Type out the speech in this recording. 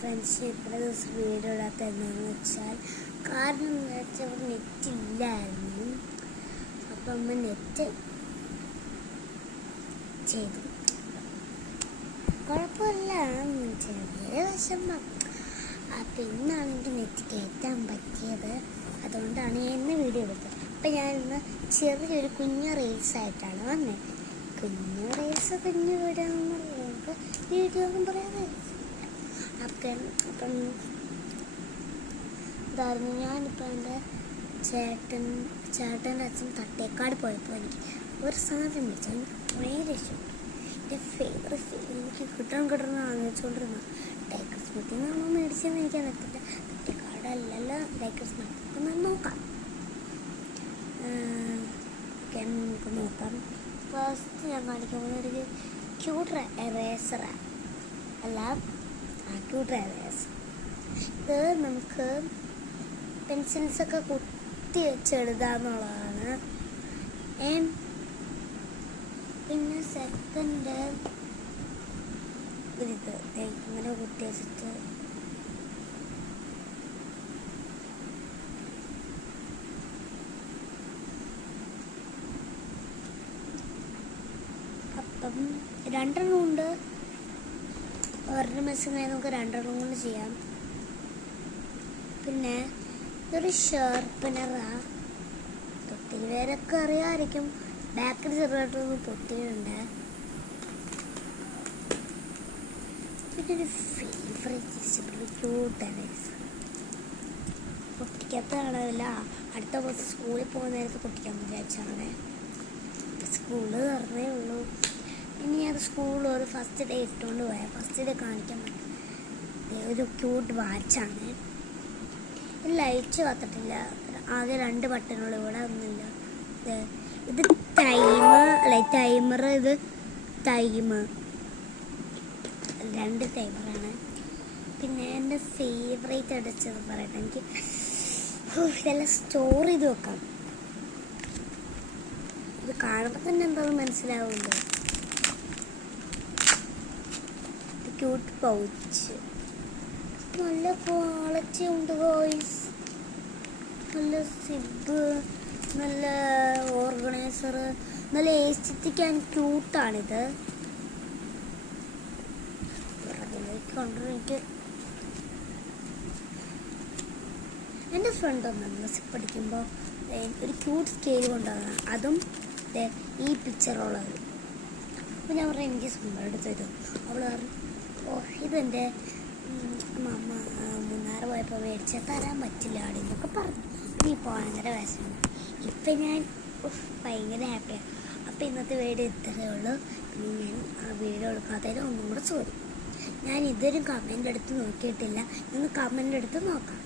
Friends ഇത്ര ദിവസം video ഇടാത്ത എന്താണെന്ന് വെച്ചാൽ കാരണം എന്താ വെച്ചാൽ ഇവിടെ നെറ്റ് ഇല്ലായിരുന്നു. അപ്പം അമ്മ നെറ്റ് ചെയ്തു, കുഴപ്പമില്ല, ചെറിയ വിഷമം. അപ്പം ഇന്നാണ് എനിക്ക് നെറ്റ് കയറ്റാൻ പറ്റിയത്, അതുകൊണ്ടാണ് ഞാൻ ഇന്ന് വീഡിയോ എടുത്തത്. അപ്പം ഞാൻ ഇന്ന് ചെറിയൊരു കുഞ്ഞു റീൽസായിട്ടാണ് വന്നത്. കുഞ്ഞു റീൽസ് കുഞ്ഞു വീഡിയോ നമുക്ക് വീഡിയോ ഒന്നും പറയാതെ അപ്പം ഇതായിരുന്നു. ഞാനിപ്പോൾ എൻ്റെ ചേട്ടൻ്റെ അച്ഛൻ തട്ടേക്കാട് പോയപ്പോൾ എനിക്ക് ഒരു സാധനം മേടിച്ചു. എനിക്ക് ഭയങ്കര ഇഷ്ടപ്പെട്ടു. എൻ്റെ ഫേവറേറ്റ് എനിക്ക് കിട്ടണം വാങ്ങിച്ചുകൊണ്ടിരുന്ന ടൈഗർ സ്മിത്തിൽ നിന്നാണോ മേടിച്ചതെന്ന് എനിക്ക് അറിയത്തില്ല. തട്ടേക്കാടല്ലല്ലോ ടൈഗർ സ്മിത്ത്. അപ്പം നോക്കാം, നമുക്ക് നോക്കാം. ഫസ്റ്റ് ഞാൻ കാണിക്കാൻ പോകുന്ന ഒരു ക്യൂട്ട് എറേസറാണ്, അല്ല ക്യൂട്ട് എറേസർ. ഇത് നമുക്ക് പെൻസിൽസൊക്കെ കുത്തി വെച്ചെഴുതാന്നുള്ളതാണ്. പിന്നെ സെക്കൻഡ് ഇത് ഇങ്ങനെ കുത്തി വെച്ചിട്ട് അപ്പം രണ്ടെണ്ണം ഉണ്ട്. ഒരെണ്ണം മെസ്സിനായി നമുക്ക് രണ്ടെണ്ണം കൊണ്ട് ചെയ്യാം. പിന്നെ ഇതൊരു ഷാർപ്പനറാണ്. ഒത്തിരി പേരൊക്കെ അറിയാമായിരിക്കും. ബാക്കിൽ ചെറുതായിട്ടൊന്ന് പൊട്ടിയിട്ടുണ്ട്. പിന്നെ ഒരു ഫേവറേറ്റ് ഇഷ്ടപ്പെട്ട ക്യൂട്ട് എറേസർ. പൊട്ടിക്കാത്തതാണല്ല, അടുത്ത ദിവസം സ്കൂളിൽ പോകുന്ന നേരത്ത് പൊട്ടിക്കാൻ വിചാരിച്ചാണ്. സ്കൂള് തുറന്നേ ഉള്ളൂ. ഇനി അത് സ്കൂളിൽ ഒരു ഫസ്റ്റ് ഡേ ഇട്ടുകൊണ്ട് പോയാൽ ഫസ്റ്റ് ഡേ കാണിക്കാൻ പറ്റും. ഒരു ക്യൂട്ട് വാച്ചാണ്. ലൈറ്റ് കത്തിട്ടില്ല, ആകെ 2 ബട്ടണുള്ളൂ, ഇവിടെ ഒന്നുമില്ല. ഇത് ടൈമർ, ഇത് ടൈമർ, 2 ടൈമറാണ്. പിന്നെ എൻ്റെ ഫേവറേറ്റ് അടിച്ചത് പറയട്ടെ, എനിക്ക് ഇതെല്ലാം സ്റ്റോർ ചെയ്ത് വെക്കാം. ഇത് കാണുമ്പോൾ തന്നെ എന്താണെന്ന് മനസ്സിലാവുമല്ലോ. ക്യൂട്ട് പൗച്ച്, നല്ല ക്വാളിറ്റി ഉണ്ട് ഗോയ്സ്. നല്ല സിബ്, നല്ല ഓർഗനൈസർ, നല്ല എസ്തെറ്റിക് ആൻഡ് ക്യൂട്ടാണിത്. എനിക്ക് എൻ്റെ ഫ്രണ്ട് ഒന്നാം സിപ്പ് പഠിക്കുമ്പോൾ ഒരു ക്യൂട്ട് സ്കെയിൽ കൊണ്ടുവന്ന അതും ഈ പിക്ചറുള്ളത്. അപ്പോൾ ഞാൻ പറഞ്ഞു എനിക്ക് സിമ്പിൾ എടുത്ത് തരും. അവൾ പറഞ്ഞു ഇതെൻ്റെ അമ്മ മൂന്നാർ പോയപ്പോൾ മേടിച്ചാൽ തരാൻ പറ്റില്ല എന്നൊക്കെ പറഞ്ഞു. നീ ഭയങ്കര വിഷമം. ഇപ്പം ഞാൻ ഭയങ്കര ഹാപ്പിയാണ്. അപ്പോൾ ഇന്നത്തെ വീഡിയോ ഇത്രയേ ഉള്ളൂ. പിന്നെ ഞാൻ ആ വീഡിയോ എടുക്കാത്തതിൽ ഒന്നും കൂടെ സോറി. ഞാൻ ഇതൊരു കമൻ്റ് എടുത്ത് നോക്കിയിട്ടില്ല, ഒന്ന് കമൻ്റ് എടുത്ത് നോക്കാം.